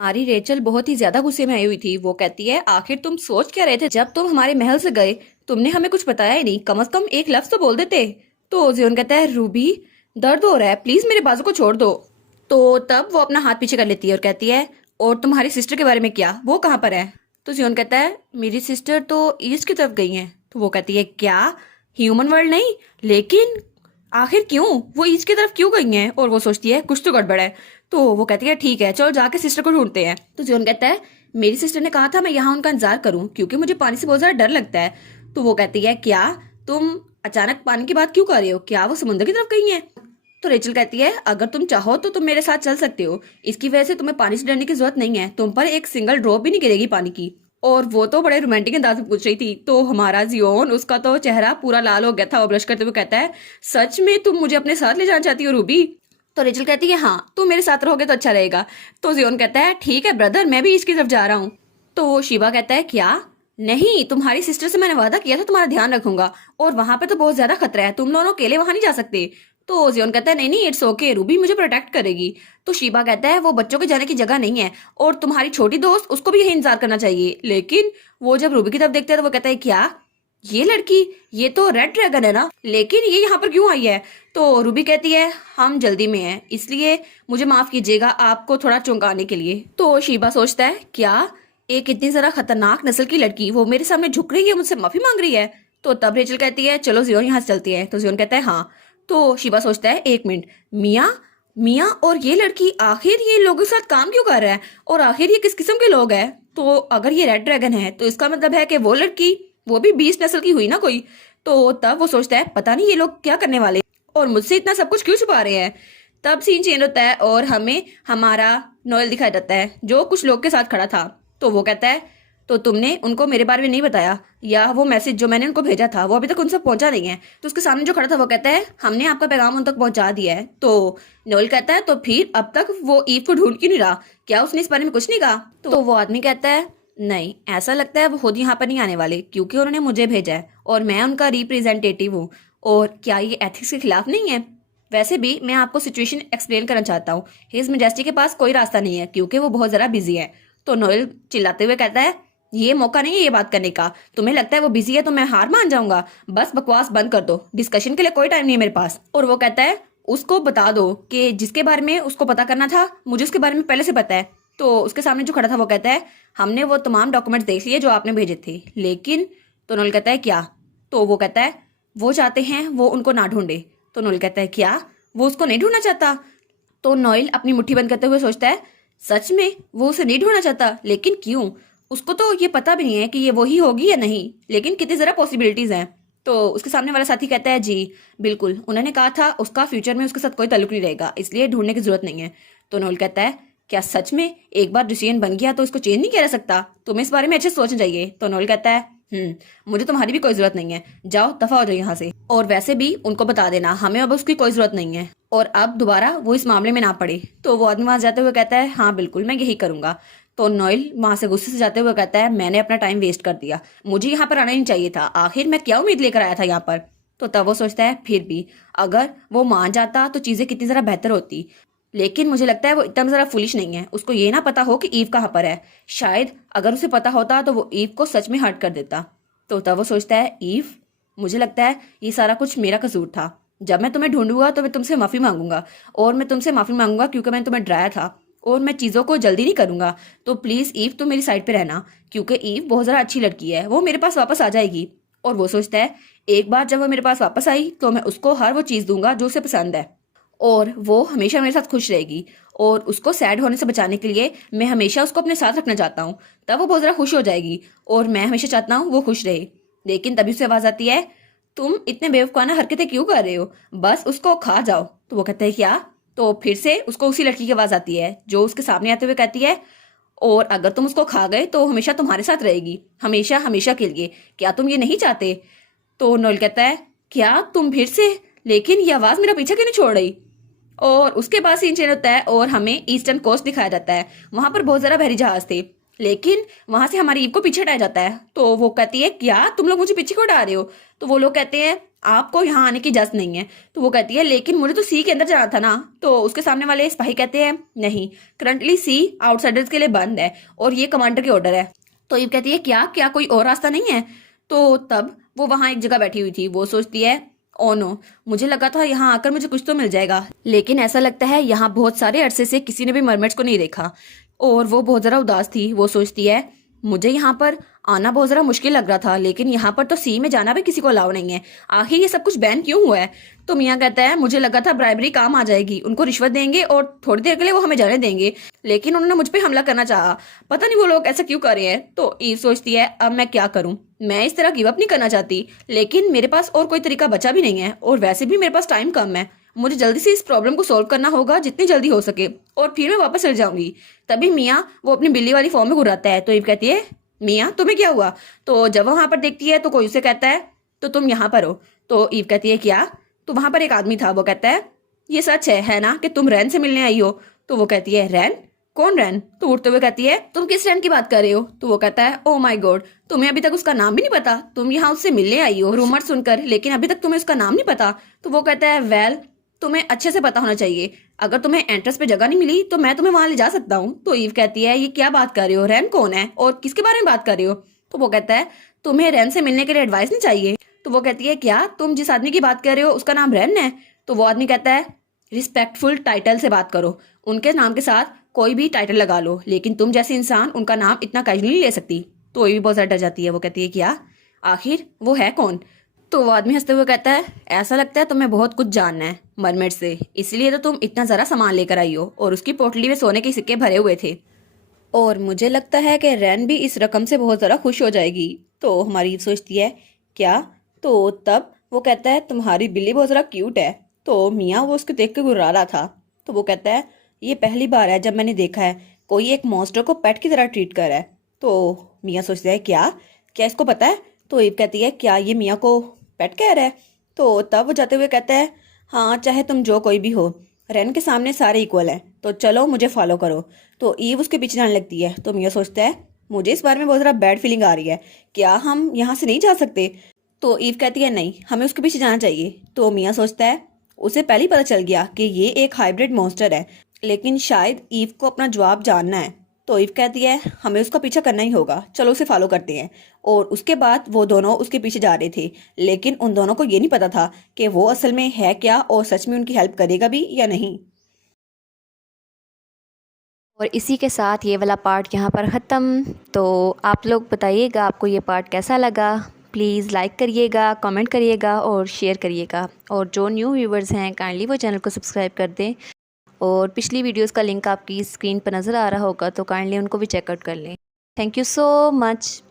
हमारी रेचल बहुत ही ज्यादा गुस्से में आई हुई थी। वो कहती है, आखिर तुम सोच क्या रहे थे जब तुम हमारे महल से गए? तुमने हमें कुछ बताया ही नहीं, कम से कम एक लफ्ज तो बोल देते। तो जियोन कहता है, रूबी दर्द हो रहा है, प्लीज मेरे बाजू को छोड़ दो। तो तब वो अपना हाथ पीछे कर लेती है और कहती है, और तुम्हारी सिस्टर के बारे में क्या, वो कहाँ पर है? तो जियोन कहता है, मेरी सिस्टर तो ईस्ट की तरफ गई है। तो वो कहती है, क्या ह्यूमन वर्ल्ड नहीं? लेकिन आखिर क्यों वो ईस्ट की तरफ क्यों गई हैं? और वो सोचती है कुछ तो गड़बड़ है। तो वो कहती है, ठीक है चलो जाके सिस्टर को ढूंढते हैं। तो जोन कहता है, मेरी सिस्टर ने कहा था मैं यहाँ उनका इंतजार करूं क्योंकि मुझे पानी से बहुत ज्यादा डर लगता है। तो वो कहती है, क्या तुम अचानक पानी की बात क्यों कर रहे हो? क्या वो समुद्र की तरफ गई हैं? तो रेचल कहती है, अगर तुम चाहो तो तुम मेरे साथ चल सकते हो, इसकी वजह से तुम्हें पानी से डरने की जरूरत नहीं है, तुम पर एक सिंगल ड्रॉप भी नहीं गिरेगी पानी की। और वो तो बड़े रोमांटिक अंदाज में पूछ रही थी। तो हमारा जियोन, उसका तो चेहरा पूरा लाल हो गया था। वो ब्रश करते हुए कहता है, सच में तुम मुझे अपने साथ ले जाना चाहती हो रूबी? तो रेचल कहती है, हाँ तुम मेरे साथ रहोगे तो अच्छा रहेगा। तो जियोन कहता है, ठीक है ब्रदर, मैं भी इसकी तरफ जा रहा हूँ। तो शिवा कहता है, क्या? नहीं, तुम्हारी सिस्टर से मैंने वादा किया था तुम्हारा ध्यान रखूंगा, और वहां पे तो बहुत ज्यादा खतरा है, तुम दोनों अकेले वहां नहीं जा सकते। तो जियोन कहता है, नहीं नहीं इट्स ओके, रूबी मुझे प्रोटेक्ट करेगी। तो शिबा कहता है, वो बच्चों के जाने की जगह नहीं है, और तुम्हारी छोटी दोस्त उसको भी यही इंतजार करना चाहिए। लेकिन वो जब रूबी की तरफ देखता है तो वो कहता है, क्या ये लड़की, ये तो रेड ड्रैगन है ना, लेकिन ये यहाँ पर क्यों आई है? तो रूबी कहती है, हम जल्दी में हैं इसलिए मुझे माफ कीजिएगा आपको थोड़ा चौंकाने के लिए। तो शिबा सोचता है, क्या एक इतनी जरा खतरनाक नस्ल की लड़की वो मेरे सामने झुक रही है, मुझसे माफी मांग रही है? तो तब रेचल कहती है, चलो जियोन यहाँ से चलती है। तो जियोन कहता है, हाँ। तो शिबा सोचता है, एक मिनट, मियाँ मियाँ और ये लड़की आखिर ये लोगों के साथ काम क्यों कर रहा है, और आखिर ये किस किस्म के लोग हैं? तो अगर ये रेड ड्रैगन है तो इसका मतलब है कि वो लड़की, वो भी 20 नस्ल की हुई ना कोई। तो तब वो सोचता है, पता नहीं ये लोग क्या करने वाले और मुझसे इतना सब कुछ क्यों छुपा रहे हैं। तब सीन चेंज होता है और हमें हमारा नोएल दिखाया जाता है जो कुछ लोग के साथ खड़ा था। तो वो कहता है, तो तुमने उनको मेरे बारे में नहीं बताया, या वो मैसेज जो मैंने उनको भेजा था वो अभी तक उन तक पहुंचा नहीं है? तो उसके सामने जो खड़ा था वो कहता है, हमने आपका पैगाम उन तक पहुंचा दिया है। तो नोएल कहता है, तो फिर अब तक वो ईव को ढूंढ क्यों नहीं रहा? क्या उसने इस बारे में कुछ नहीं कहा? तो वो आदमी कहता है, नहीं, ऐसा लगता है वो खुद यहाँ पर नहीं आने वाले क्योंकि उन्होंने मुझे भेजा है और मैं उनका रिप्रेजेंटेटिव हूँ। और क्या ये एथिक्स के खिलाफ नहीं है? वैसे भी मैं आपको सिचुएशन एक्सप्लेन करना चाहता हूँ। हिज मेजेस्टी के पास कोई रास्ता नहीं है क्योंकि वो बहुत ज़रा बिजी है। तो नोएल चिल्लाते हुए कहता है, ये मौका नहीं है ये बात करने का। तुम्हें लगता है वो बिजी है तो मैं हार मान जाऊंगा? बस बकवास बंद कर दो, डिस्कशन के लिए कोई टाइम नहीं है मेरे पास। और वो कहता है, उसको बता दो कि जिसके बारे में उसको पता करना था मुझे उसके बारे में पहले से पता है। तो उसके सामने जो खड़ा था वो कहता है, हमने वो तमाम डॉक्यूमेंट्स देख लिए जो आपने भेजे थे, लेकिन। तो नोएल कहता है, क्या? तो वो कहता है, वो चाहते हैं वो उनको ना ढूंढे। तो नोएल कहता है, क्या वो उसको नहीं ढूंढना चाहता? तो नोएल अपनी मुट्ठी बंद करते हुए सोचता है, सच में वो उसे नहीं ढूंढना चाहता? लेकिन क्यों? उसको तो ये पता भी नहीं है कि ये वही होगी या नहीं, लेकिन कितनी जरा पॉसिबिलिटीज हैं। तो उसके सामने वाला साथी कहता है, जी बिल्कुल, उन्होंने कहा था उसका फ्यूचर में उसके साथ कोई ताल्लुक नहीं रहेगा, इसलिए ढूंढने की जरूरत नहीं है। तो नोएल कहता है, क्या सच में एक बार डिसीजन बन गया तो इसको चेंज नहीं किया जा सकता? तुम्हें इस बारे में अच्छे से सोचना चाहिए। तो नोएल कहता है, मुझे तुम्हारी भी कोई जरूरत नहीं है, जाओ दफा हो जाओ यहाँ से। और वैसे भी उनको बता देना हमें अब उसकी कोई जरूरत नहीं है, और अब दोबारा वो इस मामले में ना पड़े। तो वो आदमी वहां जाते हुए कहता है, हाँ बिल्कुल मैं यही करूंगा। तो नोएल वहां से गुस्से से जाते हुए कहता है, मैंने अपना टाइम वेस्ट कर दिया, मुझे यहाँ पर आना नहीं चाहिए था, आखिर मैं क्या उम्मीद लेकर आया था यहाँ पर? तो तब वो सोचता है, फिर भी अगर वो मान जाता तो चीजें कितनी जरा बेहतर होती। लेकिन मुझे लगता है वो इतना जरा फुलिश नहीं है, उसको ये ना पता हो कि ईव कहाँ पर है। शायद अगर उसे पता होता तो वो ईव को सच में हर्ट कर देता। तो तब वो सोचता है, ईव मुझे लगता है ये सारा कुछ मेरा कसूर था, जब मैं तुम्हें ढूंढूंगा तो मैं तुमसे माफी मांगूंगा, और मैं तुमसे माफी मांगूंगा क्योंकि मैंने तुम्हें डराया था, और मैं चीज़ों को जल्दी नहीं करूंगा। तो प्लीज़ ईव तुम मेरी साइड पे रहना, क्योंकि ईव बहुत ज़रा अच्छी लड़की है, वो मेरे पास वापस आ जाएगी। और वो सोचता है, एक बार जब वो मेरे पास वापस आई तो मैं उसको हर वो चीज़ दूंगा जो उसे पसंद है, और वो हमेशा मेरे साथ खुश रहेगी, और उसको सैड होने से बचाने के लिए मैं हमेशा उसको अपने साथ रखना चाहता हूँ। तब वो बहुत ज़रा खुश हो जाएगी, और मैं हमेशा चाहता हूँ वो खुश रहे। लेकिन तभी उसे आवाज़ आती है, तुम इतने बेवकूफ़ाना हरकतें क्यों कर रहे हो, बस उसको खा जाओ। तो वो कहता है, क्या? तो फिर से उसको उसी लड़की की आवाज़ आती है जो उसके सामने आते हुए कहती है, और अगर तुम उसको खा गए तो हमेशा तुम्हारे साथ रहेगी, हमेशा हमेशा के लिए, क्या तुम ये नहीं चाहते? तो नोएल कहता है, क्या तुम फिर से? लेकिन ये आवाज़ मेरा पीछा क्यों नहीं छोड़ रही? और उसके बाद सीन चेंज होता है और हमें ईस्टर्न कोस्ट दिखाया जाता है। वहां पर बहुत ज़रा बहरी जहाज थे, लेकिन वहां से हमारी ईव को पीछे हटाया जाता है। तो वो कहती है, क्या तुम लोग मुझे पीछे क्यों हटा रहे हो? तो वो लोग कहते हैं, आपको यहाँ आने की इजाजत नहीं है। तो वो कहती है लेकिन मुझे तो सी के अंदर जाना था ना। तो उसके सामने वाले सिपाही कहते हैं नहीं, करंटली सी आउटसाइडर्स के लिए बंद है और ये कमांडर की ऑर्डर है। तो ईव कहती है क्या क्या कोई और रास्ता नहीं है। तो तब वो वहां एक जगह बैठी हुई थी, वो सोचती है ओ नो, मुझे लगा था यहाँ आकर मुझे कुछ तो मिल जाएगा, लेकिन ऐसा लगता है यहाँ बहुत सारे अरसे से किसी ने भी मरमेड्स को नहीं देखा। और वो बहुत जरा उदास थी। वो सोचती है मुझे यहाँ पर आना बहुत जरा मुश्किल लग रहा था, लेकिन यहाँ पर तो सी में जाना भी किसी को अलाउ नहीं है, आखिर ये सब कुछ बैन क्यों हुआ है। तो मियाँ कहता है मुझे लगा था ब्राइबरी काम आ जाएगी, उनको रिश्वत देंगे और थोड़ी देर के लिए वो हमें जाने देंगे, लेकिन उन्होंने मुझ पे हमला करना चाहा, पता नहीं वो लोग ऐसा क्यों कर रहे हैं। तो ईव सोचती है अब मैं क्या करूं, मैं इस तरह गिव अप नहीं करना चाहती, लेकिन मेरे पास और कोई तरीका बचा भी नहीं है और वैसे भी मेरे पास टाइम कम है, मुझे जल्दी से इस प्रॉब्लम को सॉल्व करना होगा जितनी जल्दी हो सके और फिर मैं वापस चल जाऊंगी। तभी मियाँ वो अपनी बिल्ली वाली फॉर्म में घुराता है। तो ईव कहती है मियाँ तुम्हें क्या हुआ। तो जब वो वहां पर देखती है तो कोई उसे कहता है तो तुम यहाँ पर हो। तो ईव कहती है क्या। तो वहां पर एक आदमी था, वो कहता है ये सच है ना कि तुम रैन से मिलने आई हो। तो वो कहती है रैन, कौन रैन। तो उठते हुए कहती है तुम किस रैन की बात कर रहे हो। तो वो कहता है ओ माय गॉड, तुम्हें अभी तक उसका नाम भी नहीं पता, तुम यहाँ उससे मिलने आई हो रूमर सुनकर, लेकिन अभी तक तुम्हें उसका नाम नहीं पता। तो वो कहता है वेल, तुम्हें अच्छे से पता होना चाहिए, अगर तुम्हें एंट्रेंस पे जगह नहीं मिली तो मैं तुम्हें वहां ले जा सकता हूँ। तो ईव कहती है ये क्या बात कर रहे हो, रैन कौन है और किसके बारे में बात कर रहे हो। तो वो कहता है तुम्हें रैन से मिलने के लिए एडवाइस नहीं चाहिए। तो वो कहती है क्या तुम जिस आदमी की बात कर रहे हो उसका नाम रैन है। तो वो आदमी कहता है रिस्पेक्टफुल टाइटल से बात करो, उनके नाम के साथ कोई भी टाइटल लगा लो, लेकिन तुम जैसे इंसान उनका नाम इतना कैजुअली नहीं ले सकती। तो ये भी बहुत ज्यादा डर जाती है। वो कहती है क्या, आखिर वो है कौन। तो वो आदमी हंसते हुए कहता है ऐसा लगता है तुम्हें बहुत कुछ जानना है मरमेड से, इसलिए तो तुम इतना जरा सामान लेकर आई हो, और उसकी पोटली में सोने के सिक्के भरे हुए थे, और मुझे लगता है कि रैन भी इस रकम से बहुत ज़रा खुश हो जाएगी। तो हमारी ईव सोचती है क्या। तो तब वो कहता है तुम्हारी बिल्ली बहुत ज़रा क्यूट है। तो मियाँ वो उसको देख के गुर्रा रहा था। तो वो कहता है ये पहली बार है जब मैंने देखा है कोई एक मॉन्स्टर को पेट की तरह ट्रीट कर रहा है। तो मियाँ सोचता है क्या क्या इसको पता है। तो ईव कहती है क्या ये मियाँ को पेट कह रहा है। तो तब वो जाते हुए कहता है हाँ चाहे तुम जो कोई भी हो, रैन के सामने सारे इक्वल हैं, तो चलो मुझे फॉलो करो। तो ईव उसके पीछे जाने लगती है। तो मियाँ सोचता है मुझे इस बारे में बहुत ज़्यादा बैड फीलिंग आ रही है, क्या हम यहाँ से नहीं जा सकते। तो ईव कहती है नहीं, हमें उसके पीछे जाना चाहिए। तो मियाँ सोचता है उसे पहले ही पता चल गया कि ये एक हाइब्रिड मॉन्स्टर है, लेकिन शायद ईव को अपना जवाब जानना है। तो ईव कहती है हमें उसका पीछा करना ही होगा, चलो उसे फॉलो करते हैं। और उसके बाद वो दोनों उसके पीछे जा रहे थे, लेकिन उन दोनों को ये नहीं पता था कि वो असल में है क्या और सच में उनकी हेल्प करेगा भी या नहीं। और इसी के साथ ये वाला पार्ट यहाँ पर ख़त्म। तो आप लोग बताइएगा आपको ये पार्ट कैसा लगा। प्लीज़ लाइक करिएगा, कमेंट करिएगा और शेयर करिएगा। और जो न्यू व्यूवर्स हैं काइंडली वो चैनल को सब्सक्राइब कर दें। और पिछली वीडियोस का लिंक आपकी स्क्रीन पर नज़र आ रहा होगा, तो काइंडली उनको भी चेकआउट कर लें। Thank you so much.